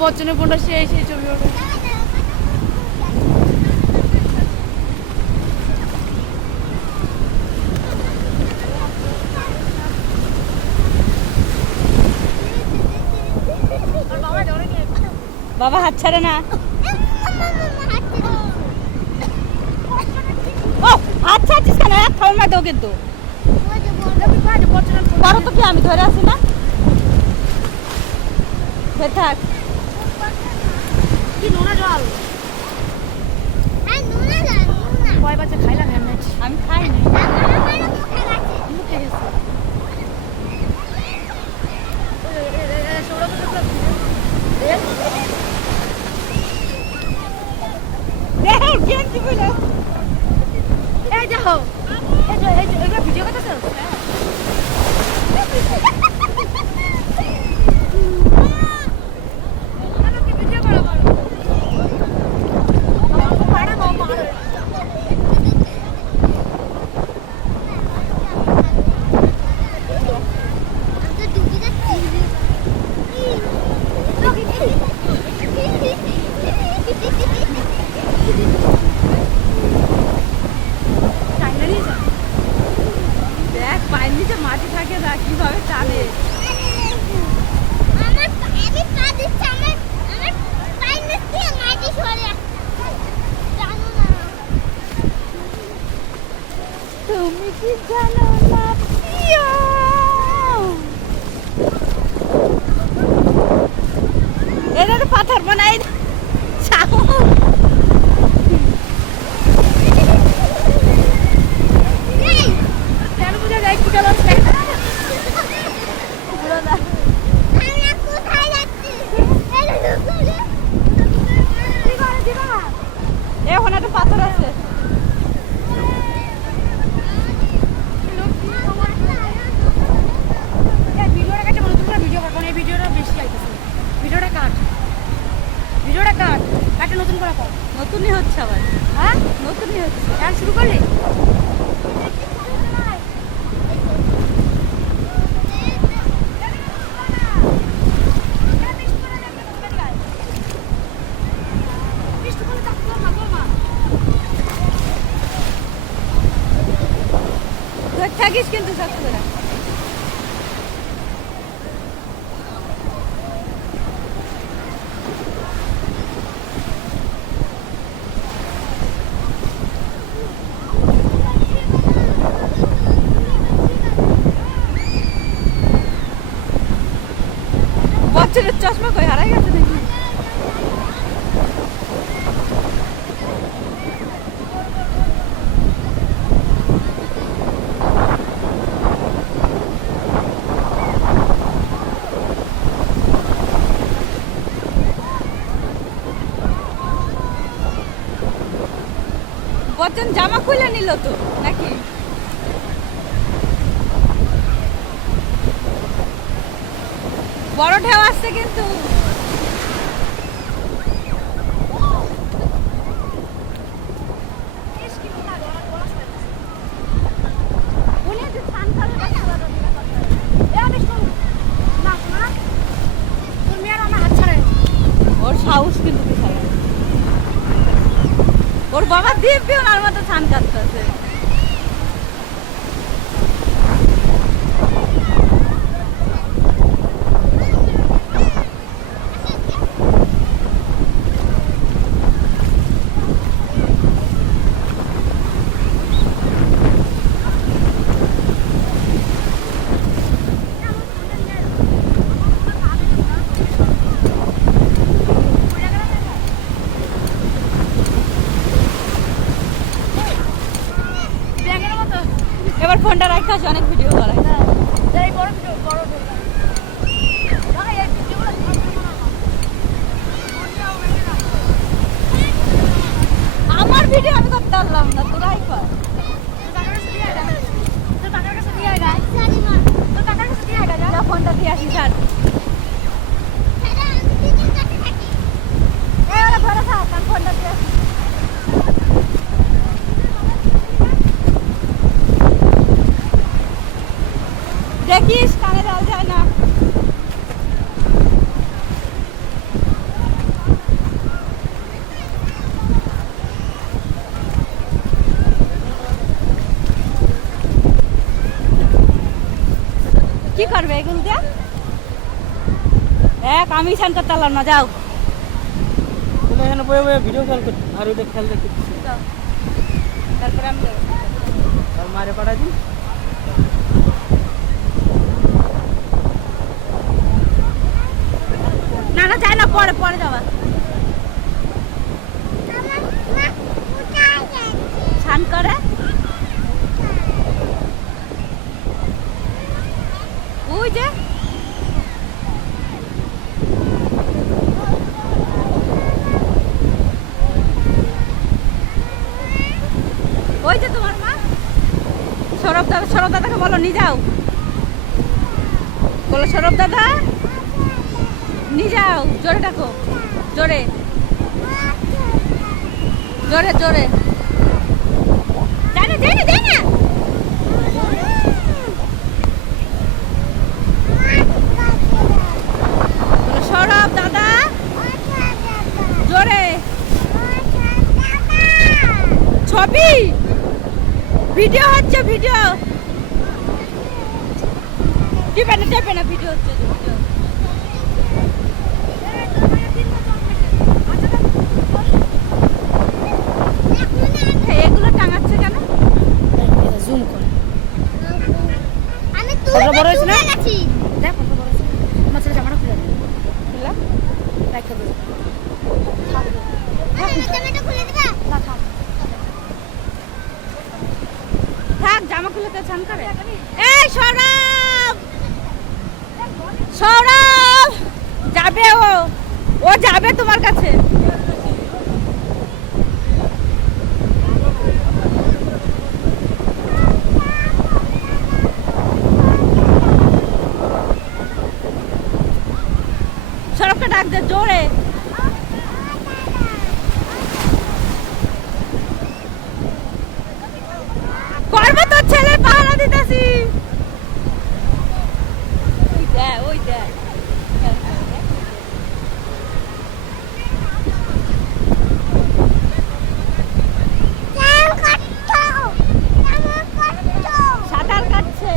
বচ্চনের বোনটা সেই সেই ছবি ওঠে। বাবা হাত ছাড়ে না। ও হাত ছাড়ছিস কেন? এক খাওয়ার মাঠে ওকে তো করো তো কি, আমি ধরে আছি না। থাক কি নোনা জল। কয় বাচ্চা খাইলাম আমি খাইনি, মুখে গেছে। এই দেখো ভিডিও করতেছ। দেখ পায়ের নিচে মাটি থাকে না, কিভাবে টানে। তুমি কি জানো না প্রিয়, এটা তো পাথর বানাই কেন বুঝা যায় কি গেল। এখন একটা পাথর আছে। নতুন করে কর, নতুনই হচ্ছে আবার। হ্যাঁ নতুনই হচ্ছে, গান শুরু করলি। থাকিস কিন্তু শক্ত করে। বচ্চনের চশমা কই হারাই গেছে নাকি? বচ্চন জামা খুলে নিল তো নাকি? বড় ঢেউ আসছে কিন্তু। ওর সাহস কিন্তু বিশাল। ওর বাবা দিব্যি ওনার মতো ছান কাটতেছে। এবার ফোনটা রাখতে আসে, অনেক ভিডিও করাই। আমার ভিডিও আমি করতে পারলাম না, তোরাই কর। ফোনটা দিয়ে আসি স্যার। ঘরে থাক, ফোনটা দিয়ে আসি। দেখিস কানে জল যায় না। করবে এগুলো দিয়ে? এক আমি স্নান করতে পারলাম না, যাও। তুমি এখানে বয়ে বয়ে ভিডিও কল করছি আর ওইটা খেয়াল রাখছি। যাও। তারপরে আমি যাবো। আর মারে পাঠাই দিন। না না যাই না, পরে পরে যাবা। স্নান করে ওই যে ওই যে তোমার মা। সৌরভ দাদাকে বলো নিয়ে যাও, বলো সৌরভ দাদা নিয়ে যাও। জোরে ডাকো, জোরে জোরে জোরে। জানে জানে জানে বলো সৌরভ দাদা, জোরে। ছবি ভিডিও হচ্ছে, ভিডিও টিপে না ভিডিও হচ্ছে, ভিডিও। এগুলো টাঙাচ্ছে কেন? জুম করে আমি কতটা বড় হয়েছে না? গেছি। দেখ কত বড় আছে। আমার ছেলে জামাটা খুলে দেয়, খুললাম। রাখতে দেবে আমি মেটা খুলে দিবা। না থাক। থাক, জামা খুলে তো স্নান করে। এই সৌরভ, সৌরভ যাবে, ও যাবে তোমার কাছে। সৌরভকে ডাক দে জোরে। করবে তোর ছেলে, পাহারা দিতেছি। ওই দেখ, ওই দেখ। জাম কাটছো। জাম কাটছো। সাঁতার কাটছে,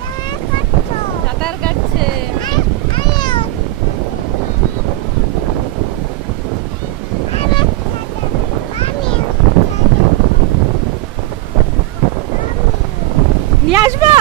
জাম কাটছো। সাঁতার কাটছে। আইও। নিয়ে আসবো।